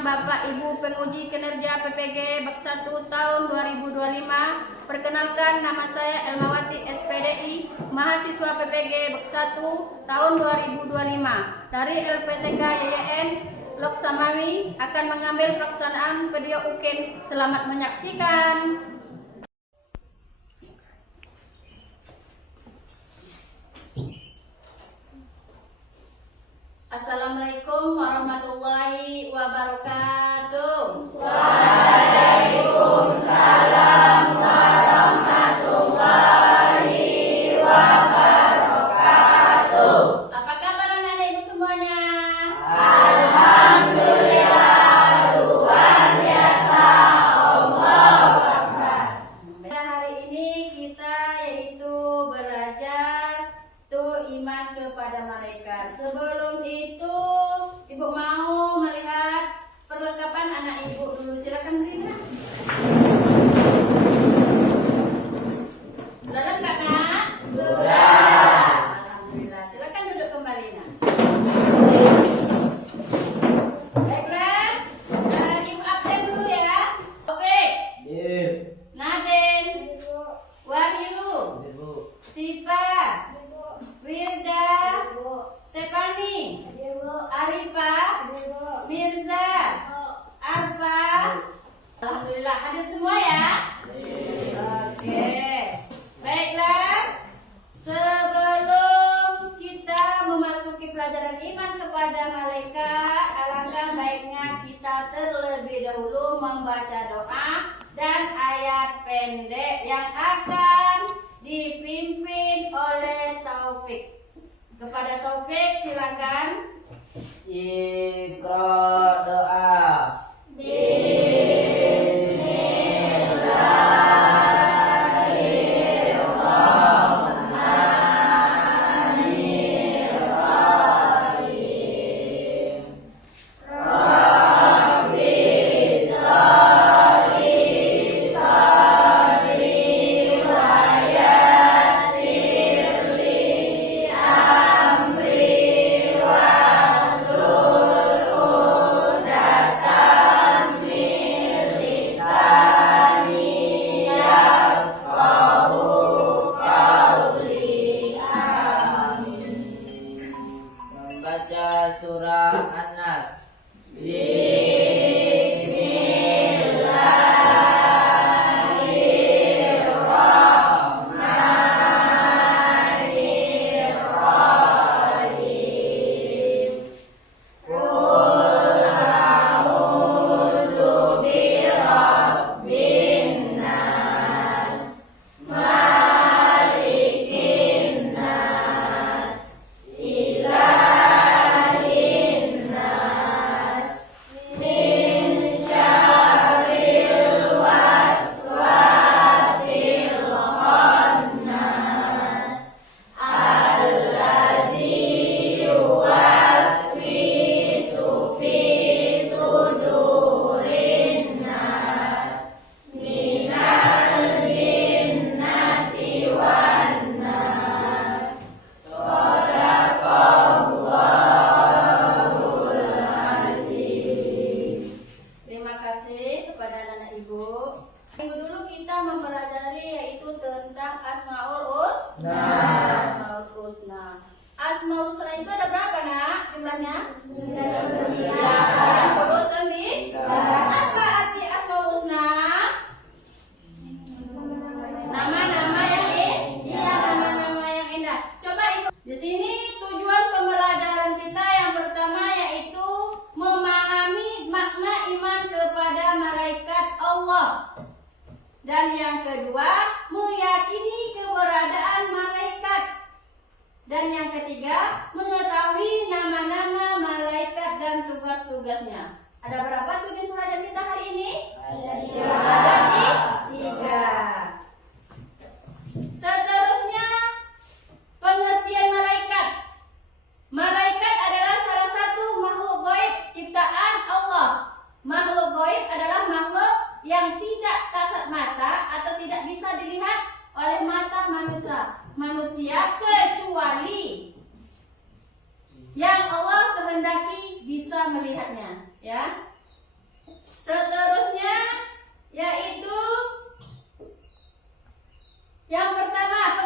Bapak Ibu penguji kinerja PPG Bak 1 tahun 2025. Perkenalkan, nama saya Elmawati SPDI, mahasiswa PPG Bak 1 tahun 2025 dari LPTK YYN Loksamawi akan mengambil pelaksanaan video UKIN. Selamat menyaksikan. Assalamualaikum warahmatullahi wabarakatuh. Waalaikumsalam warahmatullahi wabarakatuh. Apa kabar anak-anak ibu semuanya? Alhamdulillah, luar biasa. Allahu Akbar. Pada hari ini kita yaitu belajar iman kepada malaikat. Sebelum itu, ibu mau melihat perlengkapan anak ibu dulu. Silakan berdiri. Sudah lengkap, Nak? Sudah. Alhamdulillah. Silakan duduk kembali, Nak. Baiklah, ibu absen dulu ya. Oke. Naden, Wahyu, Siva, Wirda, Stefani, Arifa, Mirza, Arfa. Alhamdulillah, hadir semua ya. Oke. Baiklah, sebelum kita memasuki pelajaran iman kepada malaikat, alangkah baiknya kita terlebih dahulu membaca doa dan ayat pendek yang akan dipimpin oleh Taufik. Kepada Taufik silakan. Iqra doa. Membaca surah An-Nas. Minggu dulu kita mempelajari yaitu tentang Asmaul Husna. Asmaul Husna itu ada berapa, Nak? Jumlahnya? 99. Apa arti Asmaul Husna? Nama-nama yang nama-nama yang indah. Coba ikut. Di sini tujuan pembelajaran kita yang pertama yaitu memahami makna iman kepada malaikat Allah. Dan yang kedua, meyakini keberadaan malaikat. Dan yang ketiga, mengetahui nama-nama malaikat dan tugas-tugasnya. Ada berapa tujuan pelajaran kita hari ini? Ada tiga. Seterusnya, pengertian malaikat. Malaikat adalah salah satu makhluk gaib ciptaan Allah. Makhluk gaib adalah makhluk yang tidak kasat mata atau tidak bisa dilihat oleh mata manusia kecuali yang Allah kehendaki bisa melihatnya, ya. Seterusnya yaitu yang pertama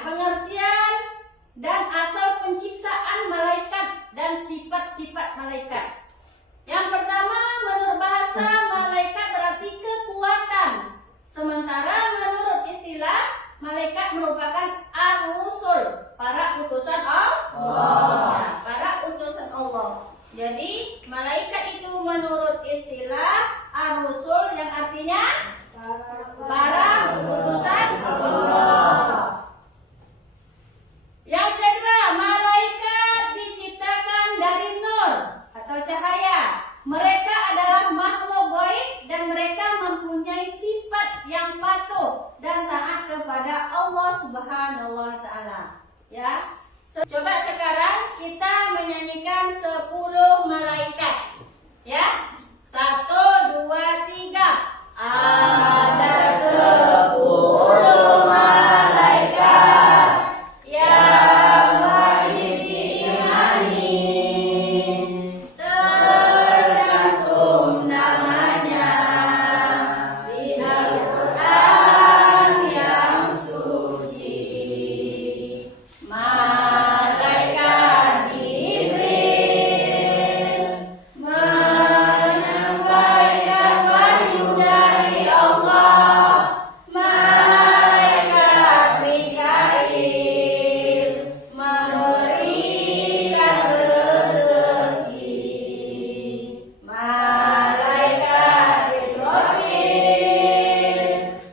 pengertian dan asal penciptaan malaikat dan sifat-sifat malaikat. Yang pertama, menurut bahasa malaikat berarti kekuatan. Sementara menurut istilah malaikat merupakan ar-rusul, para utusan Allah. Ya, para utusan Allah. Jadi malaikat itu menurut istilah ar-rusul yang artinya para utusan Allah. Yang kedua, malaikat diciptakan dari nur atau cahaya. Mereka adalah makhluk gaib dan mereka mempunyai sifat yang patuh dan taat kepada Allah Subhanahu wa taala. Ya. Coba sekarang kita menyanyikan 10 malaikat. Ya. 1 2 3. Ada 10 malaikat yang wajib diimani, tercantum namanya di Al-Quran yang suci. Malaikat Jibril menyampaikan wahyu dari Allah. Malaikat Mikail memberikan rezeki. Malaikat Israfil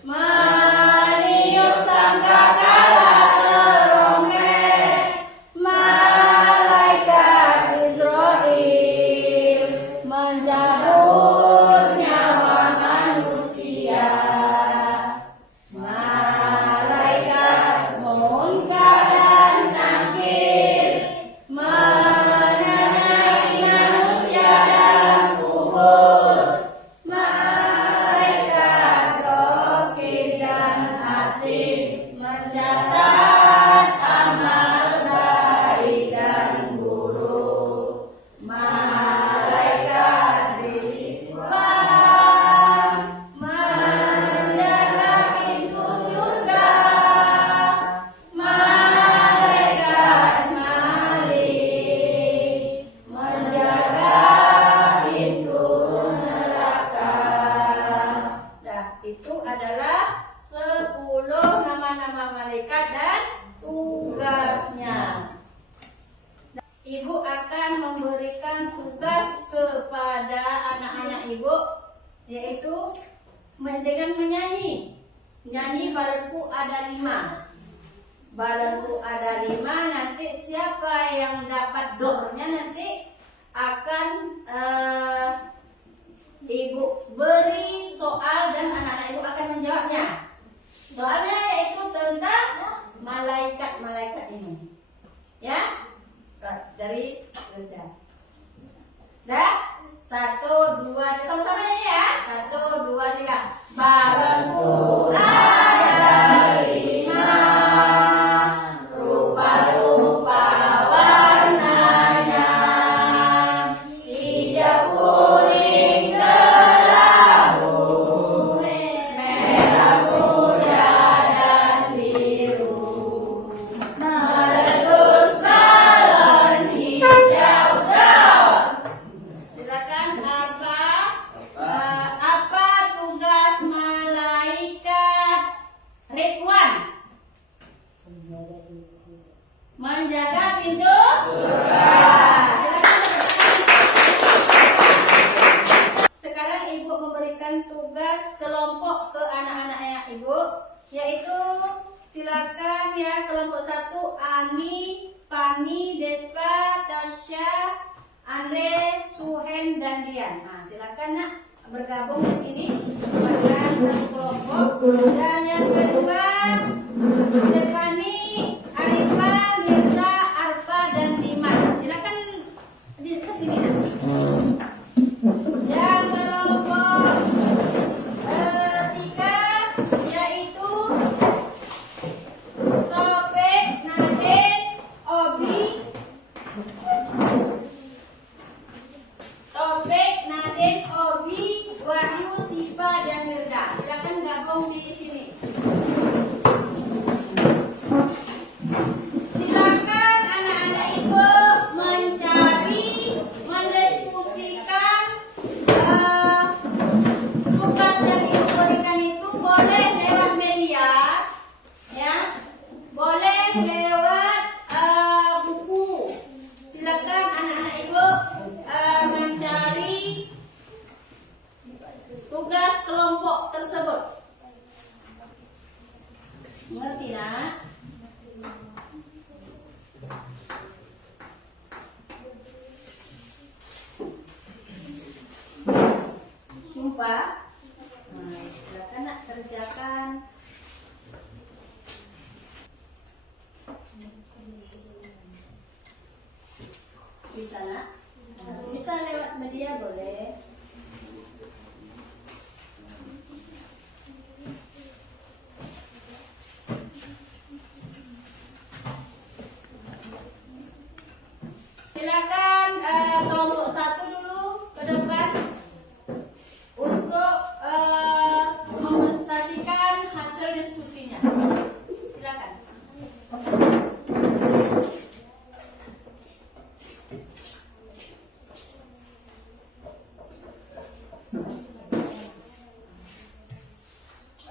meniup sangkakala terompet. Malaikat Israfil mencabut nyawa manusia. Malaikat Munkar dan Nakir menanyai manusia dalam kubur. Malaikat Raqib dan Atid mencatat amal baik dan buruk. Malaikat Ridwan menjaga pintu surga. Malaikat Malik menjaga pintu neraka. Nah, itu adalah 10 nama-nama malaikat dan tugasnya. Ibu akan memberikan tugas kepada anak-anak ibu, yaitu dengan menyanyi. Nyanyi badanku ada 5. Badanku ada 5, nanti siapa yang dapat dornya nanti akan ibu beri soal dan anak-anak ibu akan menjawabnya. Soalnya yaitu tentang malaikat-malaikat ini. Ya? Dari rendah. Dah? 1 2 sama-sama nyanyi ya. 1 2 3. Badanku ada 5, rupa-rupa warnanya, hijau, kuning, kelabu, merah muda dan biru. Meletus balon hijau daun. Silakan apa tugas malaikat Ridwan? Menjaga pintu surga. Sekarang ibu memberikan tugas kelompok ke anak-anaknya ibu, yaitu silakan ya kelompok 1 Ani, Pani, Despa, Tasya, Andre, Suhen dan Dian. Nah, silakan nak bergabung di sini sebagai satu kelompok. Dan yang kedua Stefani, Arifah, Mirza, Arfa dan Dimas. Silakan ke sini nak. Yang kelompok 3 yaitu Topik, Nadine, Obi, Topik, Nadine, Obi, Silakan anak-anak ibu mencari, mendiskusikan tugas yang ibu berikan itu boleh lewat media, ya, boleh lewat buku. Silakan anak-anak ibu mencari tugas kelompok tersebut. Ngerti ya? Jumpa. Nah, silakan nak kerjakan. Bisa nak? Bisa lewat media boleh. Silakan kelompok 1 dulu ke depan untuk mepresentasikan hasil diskusinya. Silakan.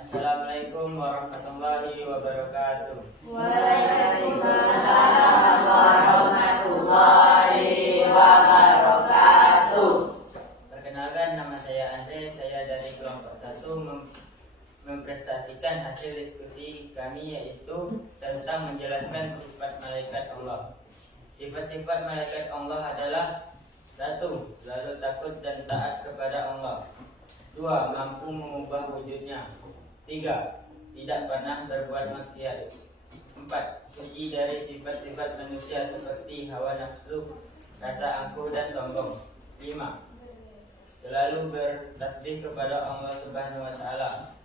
Assalamualaikum warahmatullahi wabarakatuh. Waalaikumsalam warahmatullahi wabarakatuh. Perkenalkan, nama saya Andre. Saya dari kelompok 1 mempresentasikan hasil diskusi kami, yaitu tentang menjelaskan sifat malaikat Allah. Sifat-sifat malaikat Allah adalah: 1. Selalu takut dan taat kepada Allah. 2. Mampu mengubah wujudnya. 3. Tidak pernah berbuat maksiat. 4. Suci dari sifat-sifat manusia seperti hawa nafsu, rasa angkuh dan sombong. 5. Selalu bertasbih kepada Allah Subhanahu wa taala.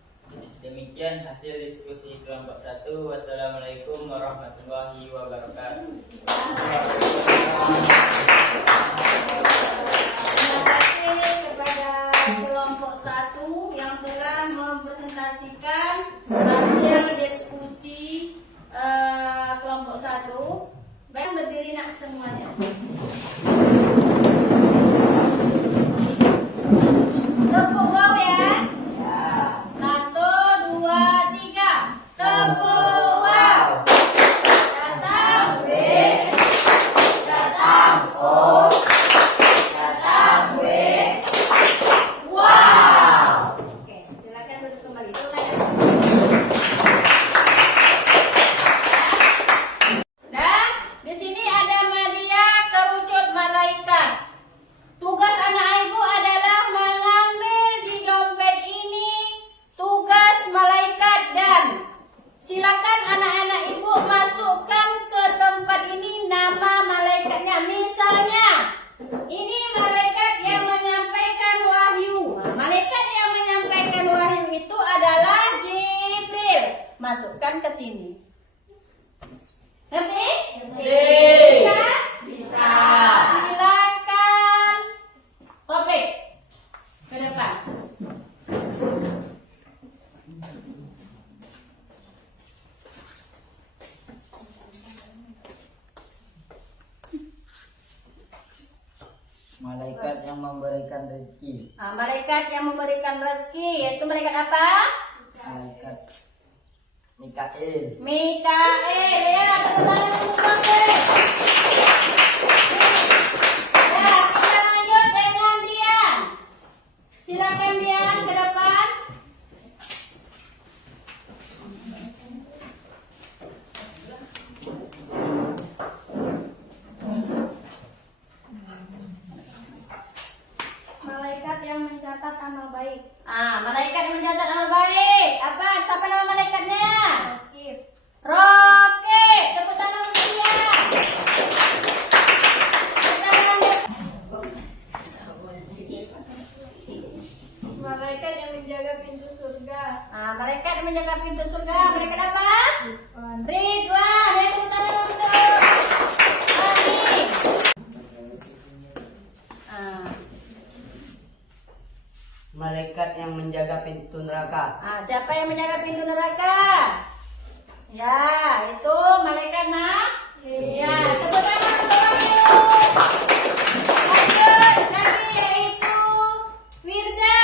Demikian hasil diskusi kelompok 1. Wassalamualaikum warahmatullahi wabarakatuh. Terima kasih kepada kelompok 1 yang telah mempresentasikan hasil diskusi kelompok 1. Baik, berdiri nak semuanya. Tepuk wow ya. 1, 2, 3. Tepuk wow. Datang B. Datang O. Datang W. Wow. Oke, silakan duduk kembali. Dan di sini ada media kerucut malaikat. Tugas anak ibu adalah mengambil di dompet ini tugas malaikat, dan silakan anak-anak ibu masukkan ke tempat ini nama malaikatnya. Misalnya, ini malaikat yang menyampaikan wahyu. Malaikat yang menyampaikan wahyu itu adalah Jibril. Masukkan ke sini. Ngerti? Bisa? Bisa. Silakan. Topik ke depan. Malaikat yang memberikan rezeki. Malaikat yang memberikan rezeki, yaitu malaikat apa? Malaikat Mikail. Mikail. Ya, tepuk tangan untuk Mikail. Ya, kita lanjut dengan Dian. Silakan Dian ke depan. Malaikat yang mencatat amal baik. Malaikat yang mencatat amal baik. Apa? Siapa nama malaikatnya? Rakib. Roke. Tepuk tangan untuk dia. Tepuk tangan dia. Malaikat yang menjaga pintu surga. Malaikat yang menjaga pintu surga. Malaikat apa? Ridwan. Ridwan. Ayo tepuk tangan untuk Ani. Malaikat yang menjaga pintu neraka. Nah, siapa yang menjaga pintu neraka? Ya, itu malaikat ya, tepuk tangan untuk Wahyu. Lanjut lagi yaitu Firda.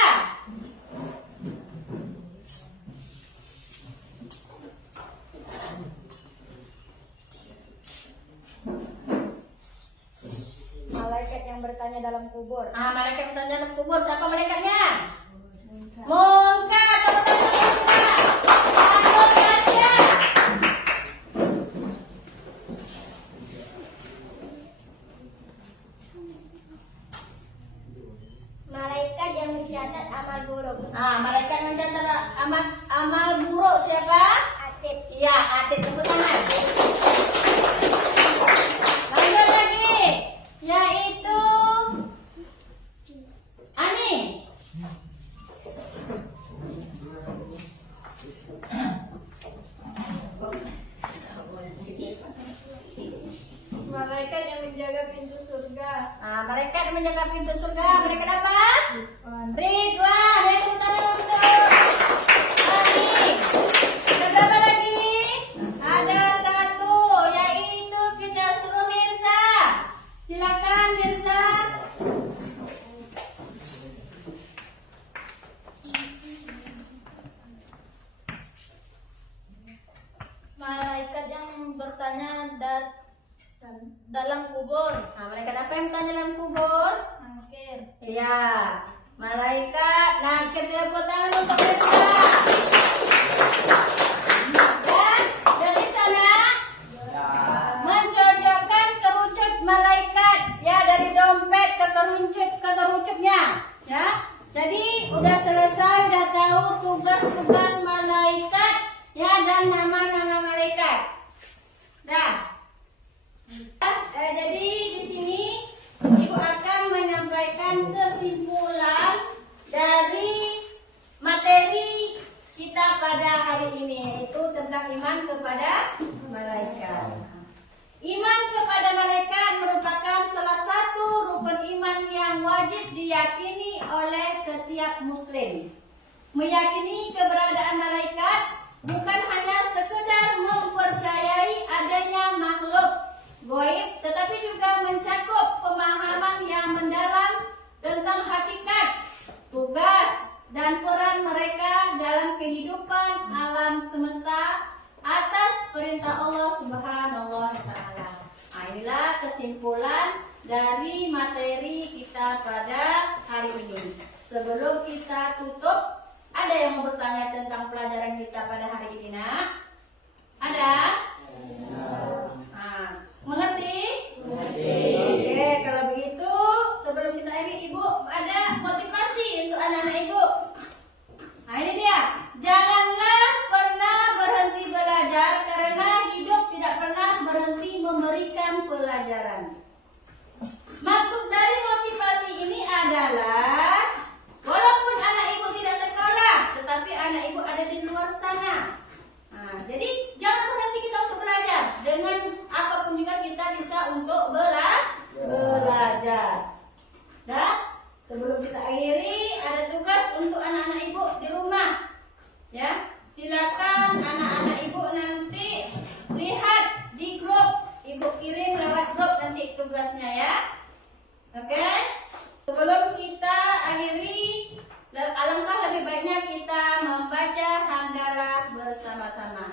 Malaikat yang bertanya dalam kubur. Malaikat bertanya dalam kubur, siapa malaikatnya? Munkar. Tepuk tangan untuk Munkar. Lanjut saja. Malaikat yang mencatat amal buruk. Malaikat mencatat amal buruk siapa? Atid. Iya, Atid, tepuk tangan. Lanjut lagi, yaitu Ani. Malaikat yang menjaga pintu surga. Malaikat yang menjaga pintu surga, malaikat apa? Ridwan. Ridwan. Ayo tepuk tangan untuk Ani. Ada berapa lagi? Ada satu, yaitu kita suruh Mirza. Silakan Mirza. Malaikat yang bertanya dalam kubur. Malaikat apa yang bertanya dalam kubur? Mungkin. Iya, malaikat nakir, tepuk tangan untuk Mirza. Dan dari sana mencocokkan kerucut malaikat, ya, dari dompet ke kerucutnya, ya. Jadi udah selesai, udah tahu tugas-tugas malaikat, ya, dan nama-nama malaikat. Dah. Jadi di sini Ibu akan menyampaikan kesimpulan dari materi kita pada hari ini, yaitu tentang iman kepada malaikat. Iman kepada malaikat merupakan salah satu rukun iman yang wajib diyakini oleh setiap muslim. Meyakini keberadaan malaikat bukan hanya sekedar mempercayai adanya makhluk gaib, tetapi juga mencakup pemahaman yang mendalam tentang hakikat, tugas, dan peran mereka dalam kehidupan alam semesta atas perintah Allah Subhanahu wa Ta'ala. Inilah kesimpulan dari materi kita pada hari ini. Sebelum kita tutup, ada yang mau bertanya tentang pelajaran kita pada hari ini, nak? Ada? Mengerti? Oke, kalau begitu sebelum kita akhiri, Ibu ada motivasi untuk anak-anak Ibu. Nah, ini dia. Janganlah pernah berhenti belajar, karena hidup tidak pernah berhenti memberikan pelajaran. Maksud dari motivasi ini adalah walaupun anak Ibu tidak sekolah, tetapi anak Ibu ada di luar sana. Jadi jangan berhenti kita untuk belajar. Dengan apapun juga kita bisa untuk belajar. Dan sebelum kita akhiri, ada tugas untuk anak-anak Ibu di rumah. Ya, silakan anak-anak Ibu nanti lihat di grup. Ibu kirim lewat grup nanti tugasnya, ya. Oke? Sebelum kita akhiri, alangkah lebih baiknya kita membaca hamdalah bersama-sama.